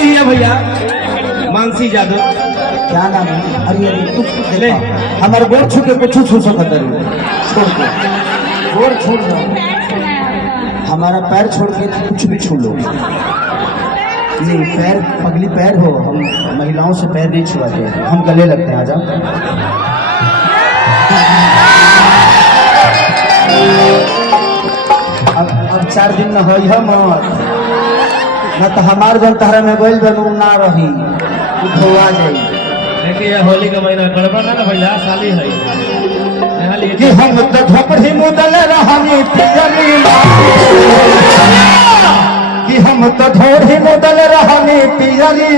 वाली है भैया मानसी यादव। क्या नाम है? अरे तू देखा हमारे गोर छू के कुछ छू सकता है, छोड़ के गोर छोड़ दो, हमारा पैर छोड़ के कुछ भी छू लो। नहीं पैर पगली पैर हो, हम महिलाओं से पैर नहीं छुआते, हम गले लगते हैं। आजा अब 4 दिन न हो मत, न तो हमार जन तहरा में बैल बनू ना रही धोआ जाई। देखिए होली का महीना गड़बड़ ना भैया साली है कि हम तो झोपड़ी मुदल रहनी पियरी कि हम तो झोपड़ी मुदल रहनी पियरी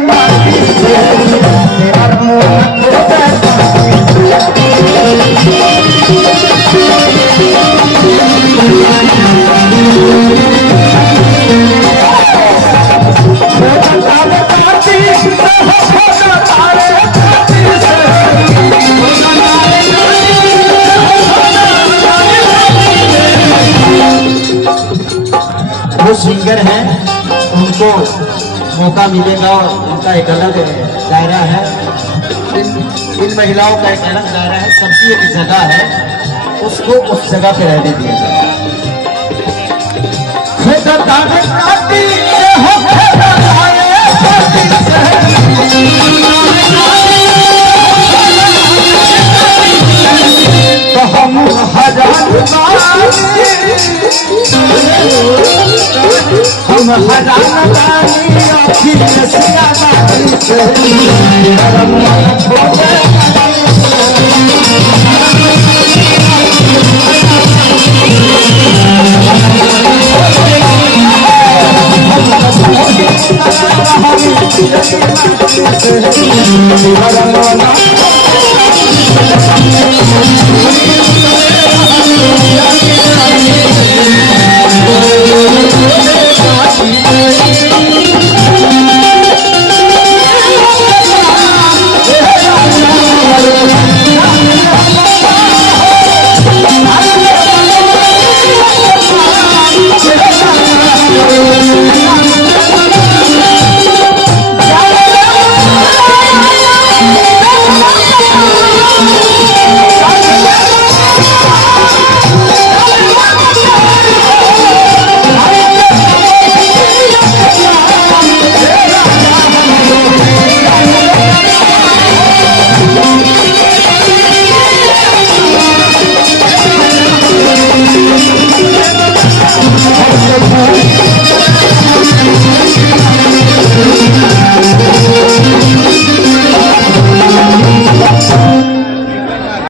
वो सिंगर हैं, उनको मौका मिलेगा और उनका एक अलग दायरा है। इन महिलाओं का एक अलग दायरा है, सबकी एक जगह है, उसको उस जगह पे रहने दिया जाए। तो हम हजार